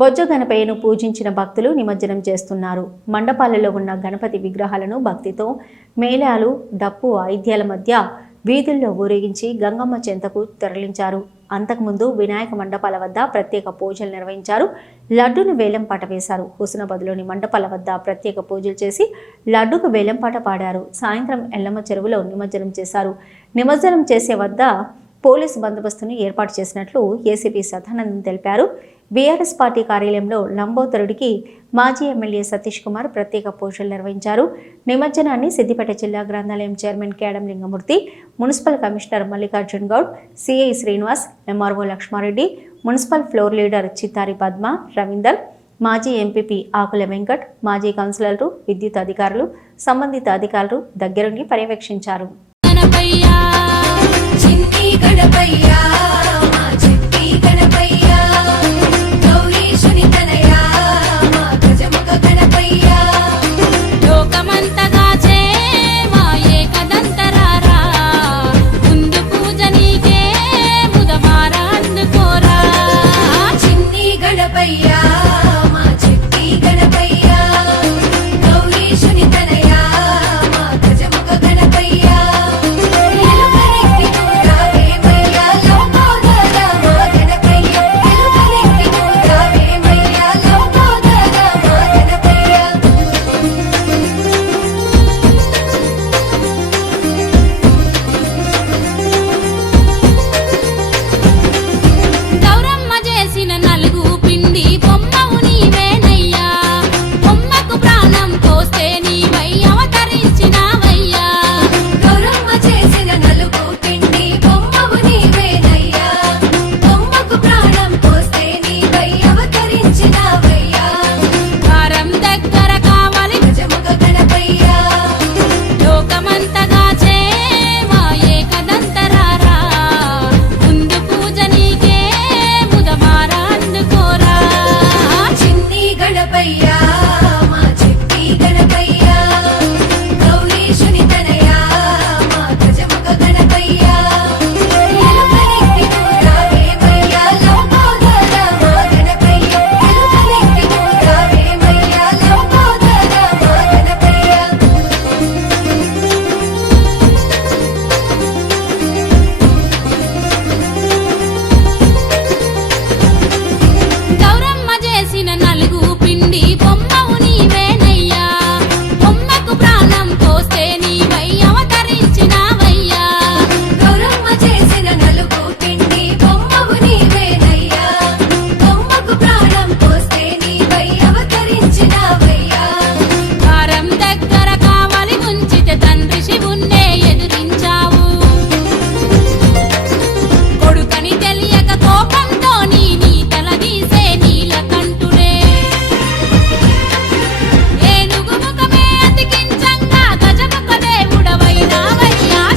బొజ్జ గణపయ్యను పూజించిన భక్తులు నిమజ్జనం చేస్తున్నారు. మండపాలలో ఉన్న గణపతి విగ్రహాలను భక్తితో మేళాలు డప్పు వాయిద్యాల మధ్య వీధుల్లో ఊరేగించి గంగమ్మ చెంతకు తరలించారు. అంతకుముందు వినాయక మండపాల వద్ద ప్రత్యేక పూజలు నిర్వహించారు. లడ్డును వేలంపాట వేశారు. హుస్నాబాద్లోని మండపాల వద్ద ప్రత్యేక పూజలు చేసి లడ్డుకు వేలంపాట పాడారు. సాయంత్రం ఎల్లమ్మ చెరువులో నిమజ్జనం చేశారు. నిమజ్జనం చేసే వద్ద పోలీసు బందోబస్తును ఏర్పాటు చేసినట్లు ఏసీపీ సదానందం తెలిపారు. బీఆర్ఎస్ పార్టీ కార్యాలయంలో లంబోదరుడికి మాజీ ఎమ్మెల్యే సతీష్ కుమార్ ప్రత్యేక పూజలు నిర్వహించారు. నిమజ్జనాన్ని సిద్దిపేట జిల్లా గ్రంథాలయం chairman Kedam Lingamurthy municipal commissioner Mallikarjun Goud CI Srinivas MRO Lakshma Reddy municipal floor leader Chittari Padma Ravinder మాజీ ఎంపీపీ ఆకుల వెంకట్ మాజీ కౌన్సిలర్లు విద్యుత్ అధికారులు సంబంధిత అధికారులు దగ్గరుండి పర్యవేక్షించారు. గడపయ్యా